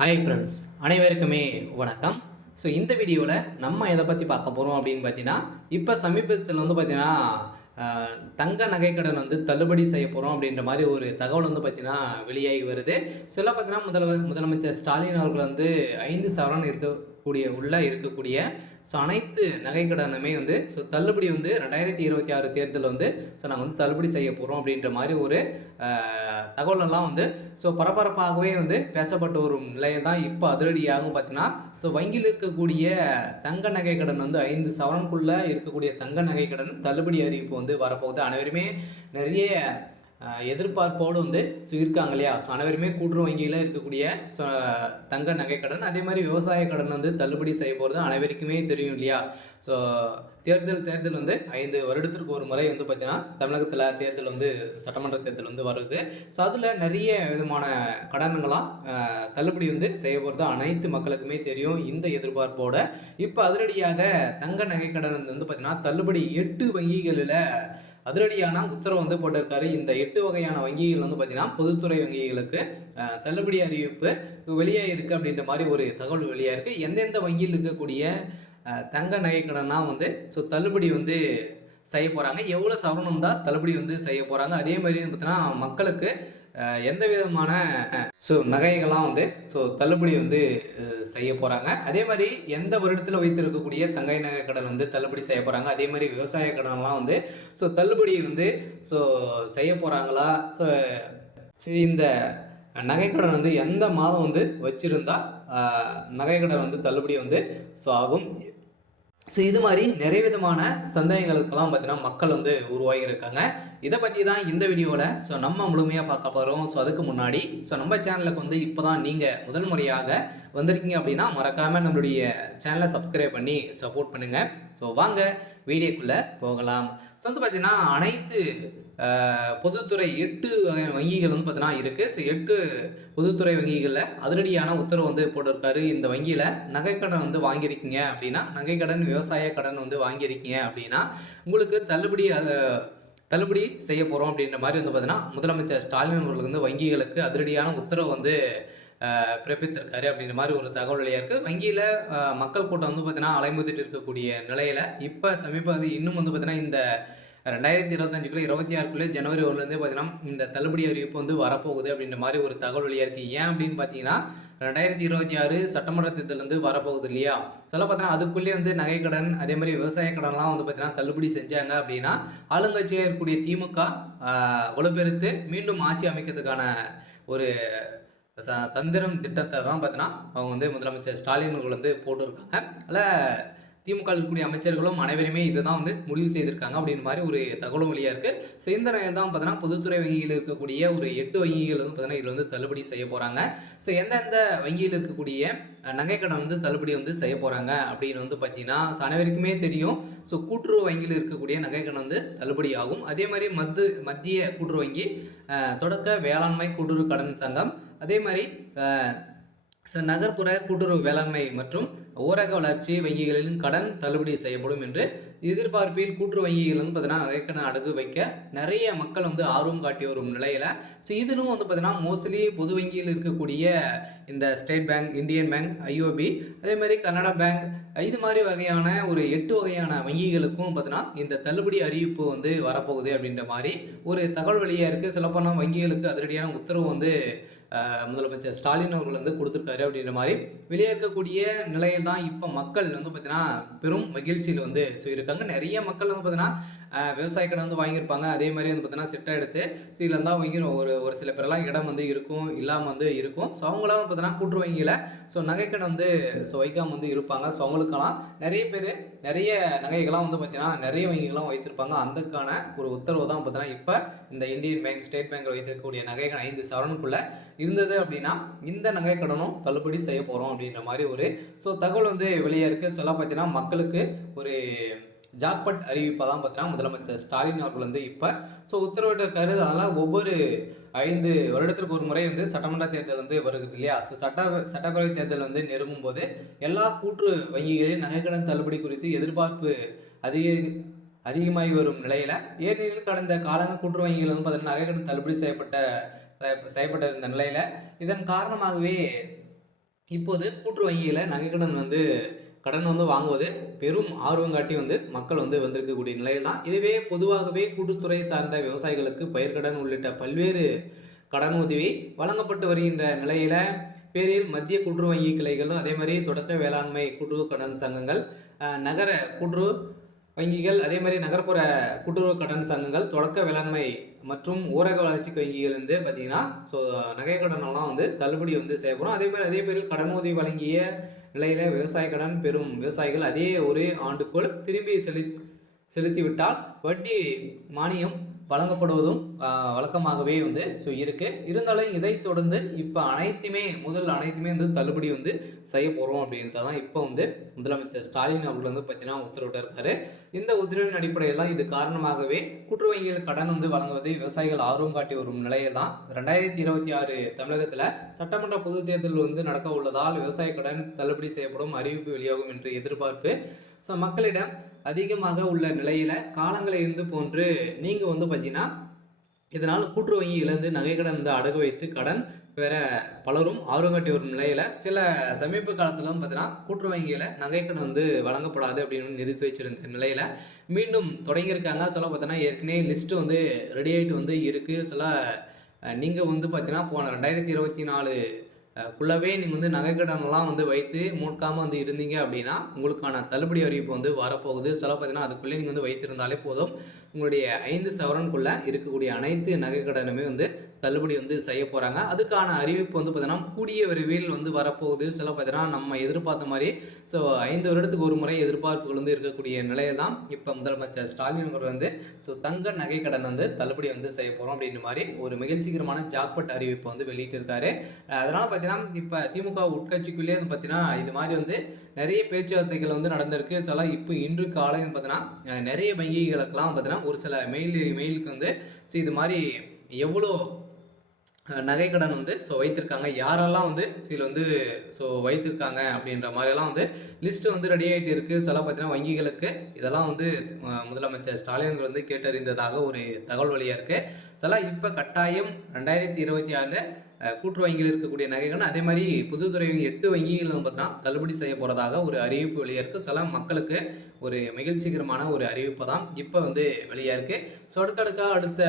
Hi friends, அனைவருக்குமே வணக்கம். இந்த வீடியோவில் நம்ம எதை பற்றி பார்க்க போகிறோம் அப்படின்னு பார்த்தீங்கன்னா, இப்போ சமீபத்தில் பார்த்தீங்கன்னா தங்க நகைக்கடன் தள்ளுபடி செய்ய போகிறோம் அப்படின்ற மாதிரி ஒரு தகவல் பார்த்தீங்கன்னா வெளியாகி வருது. இதெல்லாம் பார்த்தீங்கன்னா முதலமைச்சர் ஸ்டாலின் அவர்கள் 5 சவரன் இருக்கக்கூடிய அனைத்து நகைக்கடனுமே தள்ளுபடி 2026 தேர்தல் நாங்கள் தள்ளுபடி செய்ய போகிறோம் அப்படின்ற மாதிரி ஒரு தகவலெல்லாம் பரபரப்பாகவே பேசப்பட்ட ஒரு நிலையில் தான் இப்போ அதிரடியாகவும் பார்த்தீங்கன்னா வங்கியில் இருக்கக்கூடிய தங்க நகைக்கடன் 5 சவரனுக்குள்ளே இருக்கக்கூடிய தங்க நகைக்கடன் தள்ளுபடி அறிவிப்பு வரப்போகுது. அனைவருமே நிறைய எதிர்பார்ப்போடு இருக்காங்க இல்லையா? அனைவருமே கூட்டுறவு வங்கியில் இருக்கக்கூடிய தங்க நகைக்கடன், அதே மாதிரி விவசாய கடன் தள்ளுபடி செய்ய போகிறது அனைவருக்குமே தெரியும் இல்லையா? தேர்தல் 5 வருடத்திற்கு ஒரு முறை பார்த்தீங்கன்னா தமிழகத்தில் தேர்தல் சட்டமன்ற தேர்தல் வருது. அதில் நிறைய விதமான கடன்களாம் தள்ளுபடி செய்ய போகிறது அனைத்து மக்களுக்குமே தெரியும். இந்த எதிர்பார்ப்போட இப்போ அதிரடியாக தங்க நகைக்கடன் பார்த்தீங்கன்னா தள்ளுபடி 8 வங்கிகளில் அதிரடியான உத்தரவு போட்டிருக்காரு. இந்த 8 வகையான வங்கிகள் பார்த்தீங்கன்னா பொதுத்துறை வங்கிகளுக்கு தள்ளுபடி அறிவிப்பு வெளியாக இருக்குது அப்படின்ற மாதிரி ஒரு தகவல் வெளியாக இருக்குது. எந்தெந்த வங்கியில் இருக்கக்கூடிய தங்க நகைக்கடனா தள்ளுபடி செய்ய போகிறாங்க, எவ்வளோ சவரனம் தான் தள்ளுபடி செய்ய போகிறாங்க, அதே மாதிரி பார்த்தீங்கன்னா மக்களுக்கு எந்த விதமான நகைகள்லாம் தள்ளுபடி செய்ய போகிறாங்க, அதே மாதிரி எந்த வருடத்தில் வைத்திருக்கக்கூடிய தங்க நகை கடன் தள்ளுபடி செய்ய போகிறாங்க, அதே மாதிரி விவசாய கடன்லாம் தள்ளுபடி செய்ய போகிறாங்களா, இந்த நகைக்கடன் எந்த மாதம் வச்சுருந்தா நகைக்கடன் தள்ளுபடி ஆகும். இது மாதிரி நிறைய விதமான சந்தேகங்களுக்கெல்லாம் பார்த்தீங்கன்னா மக்கள் உருவாகி இருக்காங்க. இதை பற்றி தான் இந்த வீடியோவில் நம்ம முழுமையாக பார்க்க போகிறோம். அதுக்கு முன்னாடி நம்ம சேனலுக்கு இப்போ தான் நீங்கள் முதல் முறையாக வந்திருக்கீங்க அப்படின்னா மறக்காமல் நம்மளுடைய சேனலை சப்ஸ்கிரைப் பண்ணி சப்போர்ட் பண்ணுங்கள். வாங்க வீடியோக்குள்ளே போகலாம். பார்த்தீங்கன்னா அனைத்து பொதுத்துறை 8 வங்கிகள் பார்த்தீங்கன்னா இருக்குது. 8 பொதுத்துறை வங்கிகளில் அதிரடியான உத்தரவு போட்டிருக்காரு. இந்த வங்கியில் நகைக்கடன் வாங்கியிருக்கீங்க அப்படின்னா, நகைக்கடன் விவசாய கடன் வாங்கியிருக்கீங்க அப்படின்னா உங்களுக்கு தள்ளுபடி செய்ய போகிறோம் அப்படின்ற மாதிரி பார்த்தீங்கன்னா முதலமைச்சர் ஸ்டாலின் அவர்கள் வங்கிகளுக்கு அதிரடியான உத்தரவு பிறப்பித்திருக்காரு அப்படின்ற மாதிரி ஒரு தகவல் வெளியாக இருக்குது. வங்கியில் மக்கள் கூட்டம் பார்த்தீங்கன்னா அலைமோதிட்டு இருக்கக்கூடிய நிலையில் இப்போ சமீபத்தில் இன்னும் பார்த்தீங்கன்னா இந்த 2025 26 ஜனவரி 1 பார்த்தீங்கன்னா இந்த தள்ளுபடி அறிவிப்பு வரப்போகுது அப்படின்ற மாதிரி ஒரு தகவல் வெளியாக இருக்குது. ஏன் அப்படின்னு பார்த்தீங்கன்னா 2026 சட்டமன்ற தேர்தல் வரப்போகுது இல்லையா? பார்த்தீங்கன்னா அதுக்குள்ளேயே நகைக்கடன், அதே மாதிரி விவசாய கடன்லாம் பார்த்தீங்கன்னா தள்ளுபடி செஞ்சாங்க அப்படின்னா ஆளுங்கட்சியாக இருக்கக்கூடிய திமுக வலுப்பெருத்து மீண்டும் ஆட்சி அமைக்கிறதுக்கான ஒரு தந்திரம் திட்டத்தை தான் பார்த்தீங்கன்னா அவங்க முதலமைச்சர் ஸ்டாலின் அவர்கள் போட்டிருக்காங்க. அதில் திமுக இருக்கக்கூடிய அமைச்சர்களும் அனைவருமே இதை தான் முடிவு செய்திருக்காங்க அப்படின்ற மாதிரி ஒரு தகவலும் வெளியாக இருக்குது. இந்த நிலையில் தான் பார்த்தீங்கன்னா பொதுத்துறை வங்கியில் இருக்கக்கூடிய ஒரு 8 வங்கிகள் பார்த்தீங்கன்னா இதில் தள்ளுபடி செய்ய போகிறாங்க. எந்தெந்த வங்கியில் இருக்கக்கூடிய நகைக்கடன் தள்ளுபடி செய்ய போகிறாங்க அப்படின்னு பார்த்தீங்கன்னா அனைவருக்குமே தெரியும். கூட்டுறவு வங்கியில் இருக்கக்கூடிய நகைக்கடன் தள்ளுபடி ஆகும். அதே மாதிரி மத்திய கூட்டுறவு வங்கி, தொடக்க வேளாண்மை கூட்டுறவு கடன் சங்கம், அதே மாதிரி நகர்ப்புற கூட்டுறவு வேளாண்மை மற்றும் ஊரக வளர்ச்சி வங்கிகளின் கடன் தள்ளுபடி செய்யப்படும் என்று எதிர்பார்ப்பில் கூட்டுறவு வங்கிகள் பார்த்தீங்கன்னா நகைக்கடன் அடகு வைக்க நிறைய மக்கள் ஆர்வம் காட்டி வரும் நிலையில் இதிலும் பார்த்தீங்கன்னா மோஸ்ட்லி பொது வங்கியில் இருக்கக்கூடிய இந்த state bank, Indian bank, IOB, அதே மாதிரி கனடா பேங்க், இது மாதிரி வகையான ஒரு 8 வகையான வங்கிகளுக்கும் பார்த்தீங்கன்னா இந்த தள்ளுபடி அறிவிப்பு வரப்போகுது அப்படின்ற மாதிரி ஒரு தகவல் வெளியாக இருக்குது. சொல்லப்போனால் வங்கிகளுக்கு அதிரடியான உத்தரவு முதலமைச்சர் ஸ்டாலின் அவர்கள் கொடுத்துருக்காரு அப்படின்ற மாதிரி வெளியே இருக்கக்கூடிய நிலையில் தான் இப்போ மக்கள் பார்த்தீங்கன்னா பெரும் மகிழ்ச்சியில் இருக்காங்க. நிறைய மக்கள் பார்த்தீங்கன்னா விவசாய கடன் வாங்கியிருப்பாங்க. அதே மாதிரி பார்த்தீங்கன்னா சிட்டை எடுத்து இதில் தான் வாங்கி ஒரு சில பேரெல்லாம் இடம் இருக்கும், இல்லாமல் இருக்கும். அவங்களாம் பார்த்தீங்கன்னா கூட்டுறவு வங்கியில் நகைக்கடன் வைக்காமல் இருப்பாங்க. அவங்களுக்கெல்லாம் நிறைய பேர் நிறைய நகைகள்லாம் பார்த்தீங்கன்னா நிறைய வங்கிகள்லாம் வைத்திருப்பாங்க. அதுக்கான ஒரு உத்தரவு தான் பார்த்தீங்கன்னா இப்போ இந்த இந்தியன் பேங்க், ஸ்டேட் பேங்க் வைத்திருக்கக்கூடிய நகைகள் 5 சவரனுக்குள்ளே இருந்தது அப்படின்னா இந்த நகைக்கடனும் தள்ளுபடி செய்ய போகிறோம் அப்படின்ற மாதிரி ஒரு தகவல் வெளியே இருக்குது. பார்த்தீங்கன்னா மக்களுக்கு ஒரு ஜாக்பாட் அறிவிப்பாக தான் பார்த்தீங்கன்னா முதலமைச்சர் ஸ்டாலின் அவர்கள் இப்போ உத்தரவிட்டிருக்காரு. அதனால் ஒவ்வொரு 5 வருடத்திற்கு ஒரு முறை சட்டமன்ற தேர்தல் வருகிறது இல்லையா? சட்டப்பேரவை தேர்தல் நெருங்கும் போது எல்லா கூட்டு வங்கிகளின் நகைக்கடன் தள்ளுபடி குறித்து எதிர்பார்ப்பு அதிகமாகி வரும் நிலையில் ஏனெனில் கடந்த காலங்கள் கூட்டுறவு வங்கிகள் பார்த்தீங்கன்னா நகைக்கடன் தள்ளுபடி செய்யப்பட்ட இருந்த நிலையில் இதன் காரணமாகவே இப்போது கூட்டுறவு வங்கியில நகைக்கடன் வந்து கடன் வந்து வாங்குவது பெரும் ஆர்வம் காட்டி வந்து மக்கள் வந்து வந்திருக்கக்கூடிய நிலையில் தான். இதுவே பொதுவாகவே கூட்டுத்துறை சார்ந்த விவசாயிகளுக்கு பயிர்க்கடன் உள்ளிட்ட பல்வேறு கடன் உதவி வழங்கப்பட்டு வருகின்ற நிலையில பேரில் மத்திய கூட்டுறவு வங்கி கிளைகளும் அதே மாதிரி தொடக்க வேளாண்மை கூட்டுறவு கடன் சங்கங்கள், நகர கூட்டுறவு வங்கிகள், அதே மாதிரி நகர்ப்புற கூட்டுறவு கடன் சங்கங்கள், தொடக்க வேளாண்மை மற்றும் ஊரக வளர்ச்சி வங்கிகள் வந்து பார்த்தீங்கன்னா, ஸோ நகை கடனெல்லாம் வந்து தள்ளுபடி வந்து செய்யப்படும். அதே மாதிரி அதே பேரில் கடன் உதவி வழங்கிய நிலையில விவசாய கடன் பெறும் விவசாயிகள் அதே ஒரே ஆண்டுக்குள் திரும்பி செலுத்திவிட்டால் வட்டி மானியம் வழங்கப்படுவதும் வழக்கமாகவே வந்து இருக்குது. இருந்தாலும் இதை தொடர்ந்து இப்போ அனைத்துமே வந்து தள்ளுபடி வந்து செய்ய போகிறோம் அப்படின்றத தான் இப்போ வந்து முதலமைச்சர் ஸ்டாலின் அவர்கள் வந்து பார்த்தீங்கன்னா உத்தரவிட்டிருக்காரு. இந்த உத்தரவின் அடிப்படையில் தான் இது காரணமாகவே கூட்டுறவு வங்கிகள் கடன் வந்து வழங்குவதை விவசாயிகள் ஆர்வம் காட்டி வரும் நிலையில் தான் 2026 தமிழகத்தில் சட்டமன்ற பொதுத் தேர்தல் வந்து நடக்க உள்ளதால் விவசாய கடன் தள்ளுபடி செய்யப்படும் அறிவிப்பு வெளியாகும் என்று எதிர்பார்ப்பு ஸோ மக்களிடம் அதிகமாக உள்ள நிலையில் காலங்களை இருந்து போன்று நீங்கள் வந்து பார்த்தீங்கன்னா இதனால் கூட்டுறவு வங்கியிலேருந்து நகைக்கடன் வந்து அடகு வைத்து கடன் பெற பலரும் ஆர்வம் காட்டி வரும் நிலையில் சில சமீப காலத்தில் பார்த்தீங்கன்னா கூட்டுறவு வங்கியில் நகைக்கடன் வந்து வழங்கப்படாது அப்படின்னு நிறுத்தி வச்சிருந்த நிலையில் மீண்டும் தொடங்கியிருக்காங்க. சில பார்த்தீங்கன்னா ஏற்கனவே லிஸ்ட்டு வந்து ரெடி ஆகிட்டு வந்து இருக்குது. சில நீங்கள் வந்து பார்த்தீங்கன்னா போன 2024 குள்ளவே நீங்கள் வந்து நகைக்கடனெல்லாம் வந்து வைத்து மூட்காமல் வந்து இருந்தீங்க அப்படின்னா உங்களுக்கான தள்ளுபடி அறிவிப்பு வந்து வரப்போகுது. சில பார்த்தீங்கன்னா அதுக்குள்ளே நீங்கள் வந்து வைத்திருந்தாலே போதும், உங்களுடைய 5 சவரனுக்குள்ளே இருக்கக்கூடிய அனைத்து நகைக்கடனுமே வந்து தள்ளுபடி வந்து செய்ய போகிறாங்க. அதுக்கான அறிவிப்பு வந்து பார்த்தீங்கன்னா கூடிய விரைவில் வந்து வரப்போகுது. சில பார்த்தீங்கன்னா நம்ம எதிர்பார்த்த மாதிரி ஸோ 5 வருடத்துக்கு ஒரு முறை எதிர்பார்ப்புகள் வந்து இருக்கக்கூடிய நிலையில் தான் இப்போ முதலமைச்சர் ஸ்டாலின் அவர் வந்து ஸோ தங்க நகைக்கடன் வந்து தள்ளுபடி வந்து செய்ய போகிறோம் அப்படின்ற மாதிரி ஒரு மகிழ்ச்சிகரமான ஜாக்பட் அறிவிப்பை வந்து வெளியிட்டிருக்காரு. அதனால் பார்த்தீங்கன்னா இப்போ திமுக உட்கட்சிக்குள்ளேயே வந்து பார்த்தீங்கன்னா இது மாதிரி வந்து நிறைய பேச்சுவார்த்தைகள் வந்து நடந்திருக்கு. சில இப்போ இன்று காலை பார்த்தீங்கன்னா நிறைய வங்கிகளுக்கெல்லாம் பார்த்தீங்கன்னா ஒரு சில மெயிலுக்கு வந்து ஸோ இது மாதிரி எவ்வளோ நகைக்கடன் வந்து ஸோ வைத்திருக்காங்க, யாரெல்லாம் வந்து இதில் வந்து ஸோ வைத்திருக்காங்க அப்படின்ற மாதிரியெல்லாம் வந்து லிஸ்ட்டு வந்து ரெடி ஆகிட்டு இருக்குது. சில பார்த்தீங்கன்னா வங்கிகளுக்கு இதெல்லாம் வந்து முதலமைச்சர் ஸ்டாலின் வந்து கேட்டறிந்ததாக ஒரு தகவல் வழியாக இருக்குது. சில இப்போ கட்டாயம் 2026 கூட்டுறவு வங்கியில் இருக்கக்கூடிய நகைகள் அதே மாதிரி பொதுத்துறை 8 வங்கிகள் பார்த்தீங்கன்னா தள்ளுபடி செய்ய போகிறதாக ஒரு அறிவிப்பு வெளியாக இருக்குது. சில மக்களுக்கு ஒரு மகிழ்ச்சிகரமான ஒரு அறிவிப்பு தான் இப்போ வந்து வெளியாக இருக்குது. ஸோ அடுத்த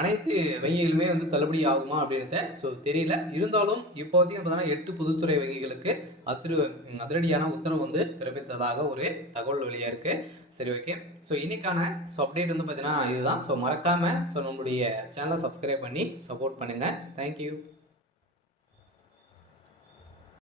அனைத்து வங்கிகளுமே வந்து தள்ளுபடி ஆகுமா அப்படின்றத ஸோ தெரியல. இருந்தாலும் இப்போதைக்கு பார்த்தீங்கன்னா 8 பொதுத்துறை வங்கிகளுக்கு அதிரடியான உத்தரவு வந்து பிறப்பித்ததாக ஒரு தகவல் வெளியாக இருக்குது. சரி, ஓகே. ஸோ இன்னைக்கான ஸோ அப்டேட் வந்து பார்த்தீங்கன்னா இதுதான். ஸோ மறக்காமல் ஸோ நம்மளுடைய சேனலை சப்ஸ்கிரைப் பண்ணி சப்போர்ட் பண்ணுங்கள். தேங்க்யூ.